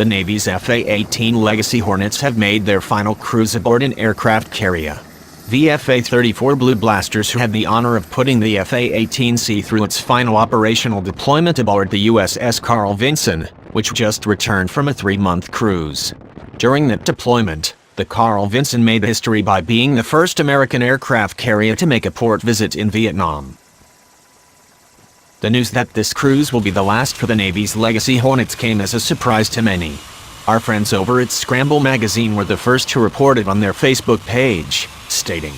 the Navy's FA-18 Legacy Hornets have made their final cruise aboard an aircraft carrier. VFA-34 Blue Blasters, who had the honor of putting the FA-18C through its final operational deployment aboard the USS Carl Vinson, which just returned from a 3-month cruise. During that deployment, the Carl Vinson made history by being the first American aircraft carrier to make a port visit in Vietnam. The news that this cruise will be the last for the Navy's Legacy Hornets came as a surprise to many. Our friends over at Scramble magazine were the first to report it on their Facebook page, stating,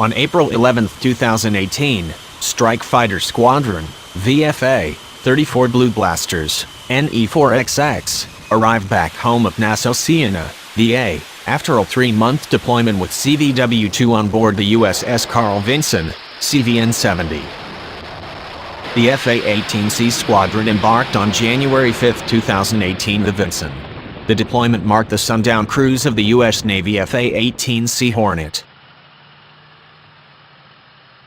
"On April 11, 2018, Strike Fighter Squadron, VFA, 34 Blue Blasters, NE-4XX, arrived back home at Nassau, Siena, VA, after a 3-month deployment with CVW-2 on board the USS Carl Vinson, CVN-70. The FA-18C squadron embarked on January 5, 2018 the Vinson. The deployment marked the sundown cruise of the U.S. Navy FA-18C Hornet.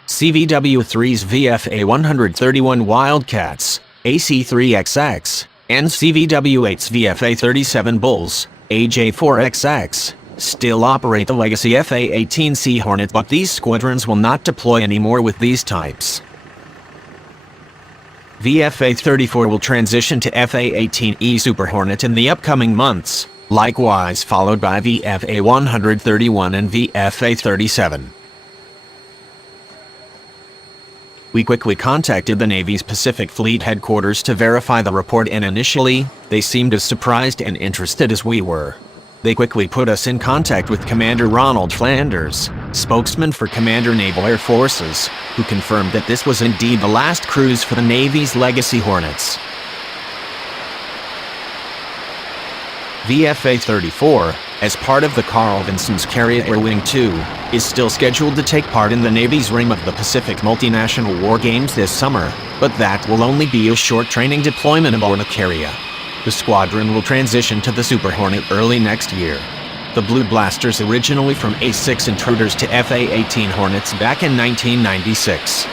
CVW-3's VFA-131 Wildcats, AC-3XX, and CVW-8's VFA-37 Bulls, AJ-4XX, still operate the legacy FA-18C Hornet, but these squadrons will not deploy anymore with these types. VFA-34 will transition to FA-18E Super Hornet in the upcoming months, likewise followed by VFA-131 and VFA-37. We quickly contacted the Navy's Pacific Fleet headquarters to verify the report, and initially, they seemed as surprised and interested as we were. They quickly put us in contact with Commander Ronald Flanders, spokesman for Commander Naval Air Forces, who confirmed that this was indeed the last cruise for the Navy's Legacy Hornets. VFA-34, as part of the Carl Vinson's Carrier Air Wing 2, is still scheduled to take part in the Navy's Rim of the Pacific multinational war games this summer, but that will only be a short training deployment aboard a carrier. The squadron will transition to the Super Hornet early next year. The Blue Blasters, originally from A-6 Intruders to FA-18 Hornets back in 1996.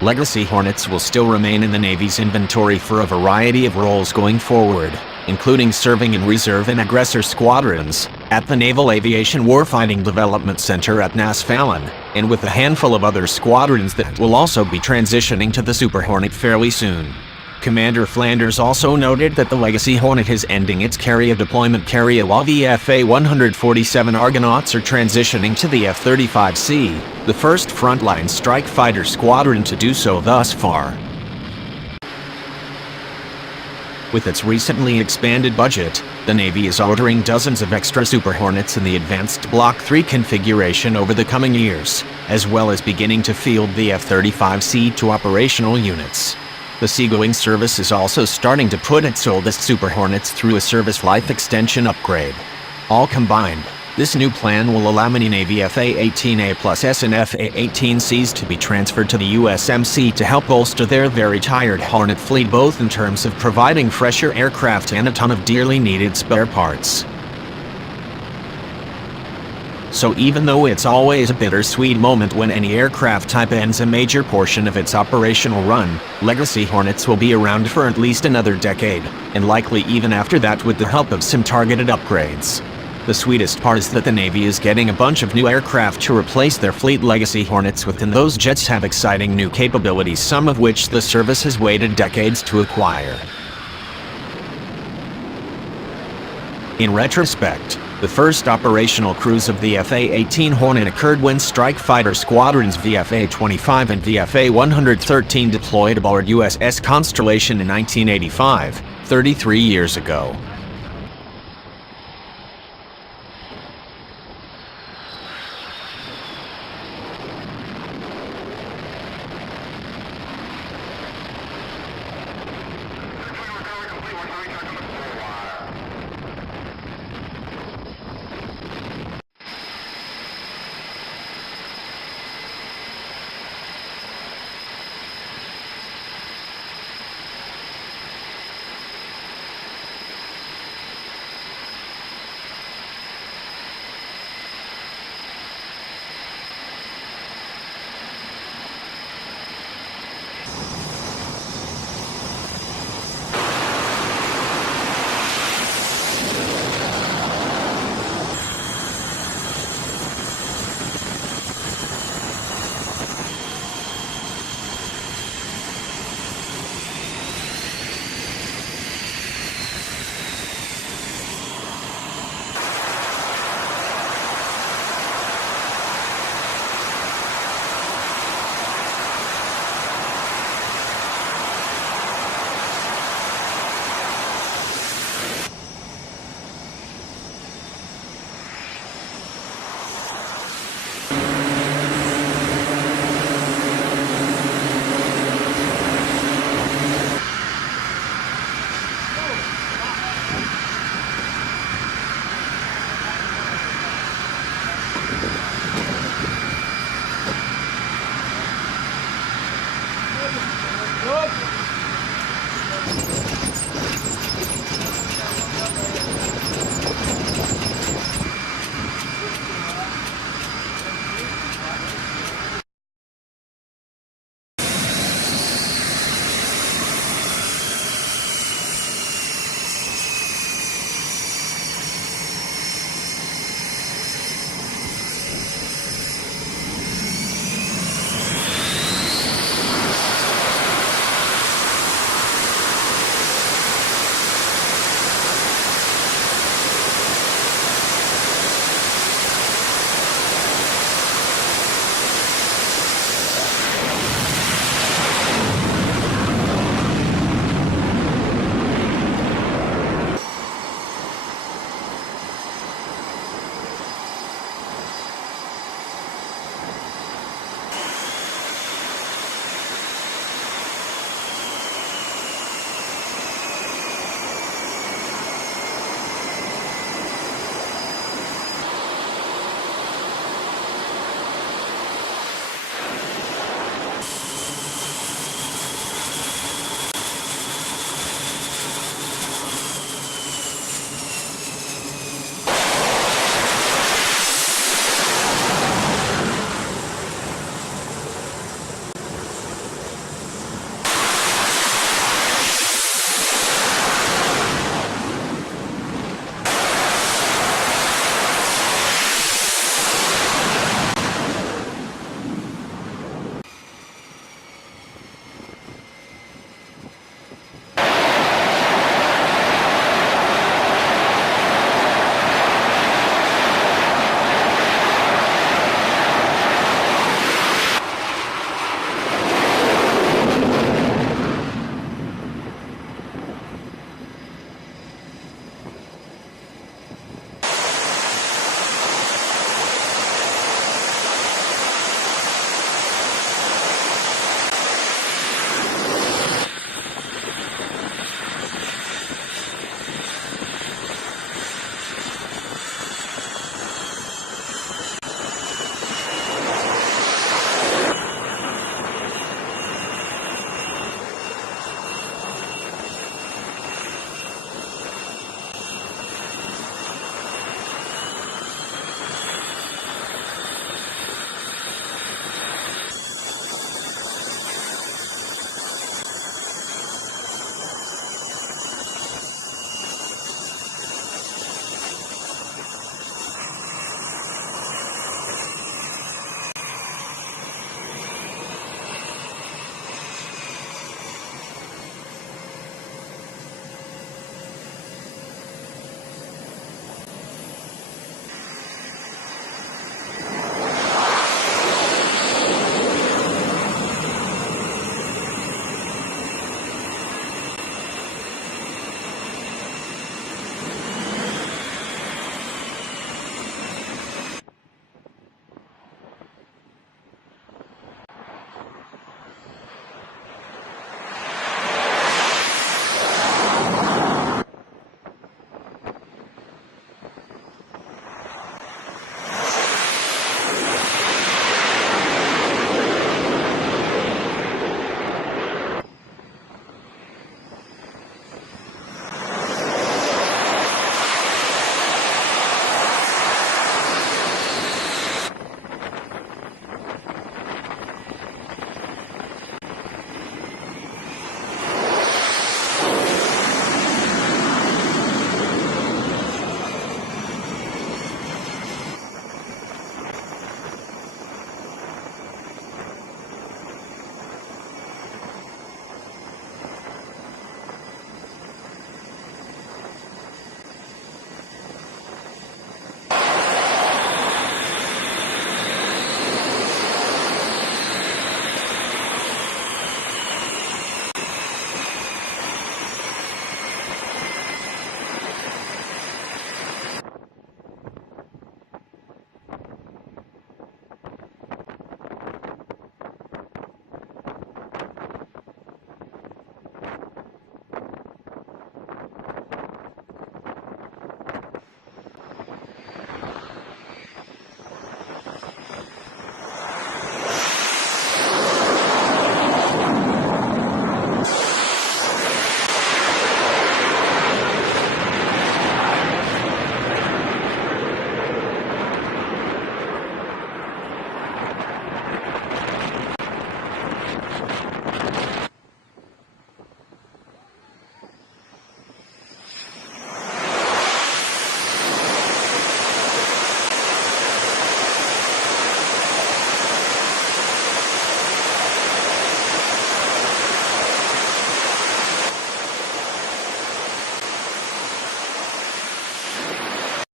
Legacy Hornets will still remain in the Navy's inventory for a variety of roles going forward, including serving in reserve and aggressor squadrons, at the Naval Aviation Warfighting Development Center at NAS Fallon, and with a handful of other squadrons that will also be transitioning to the Super Hornet fairly soon. Commander Flanders also noted that the Legacy Hornet is ending its carrier deployment while the FA-147 Argonauts are transitioning to the F-35C, the first frontline strike fighter squadron to do so thus far. With its recently expanded budget, the Navy is ordering dozens of extra Super Hornets in the advanced Block 3 configuration over the coming years, as well as beginning to field the F-35C to operational units. The Seagoing service is also starting to put its oldest Super Hornets through a service life extension upgrade. All combined, this new plan will allow many Navy FA-18A plus S and FA-18Cs to be transferred to the USMC to help bolster their very tired Hornet fleet, both in terms of providing fresher aircraft and a ton of dearly needed spare parts. So even though it's always a bittersweet moment when any aircraft type ends a major portion of its operational run, Legacy Hornets will be around for at least another decade, and likely even after that with the help of some targeted upgrades. The sweetest part is that the Navy is getting a bunch of new aircraft to replace their fleet Legacy Hornets with, and those jets have exciting new capabilities, some of which the service has waited decades to acquire. In retrospect, the first operational cruise of the FA-18 Hornet occurred when strike fighter squadrons VFA-25 and VFA-113 deployed aboard USS Constellation in 1985, 33 years ago.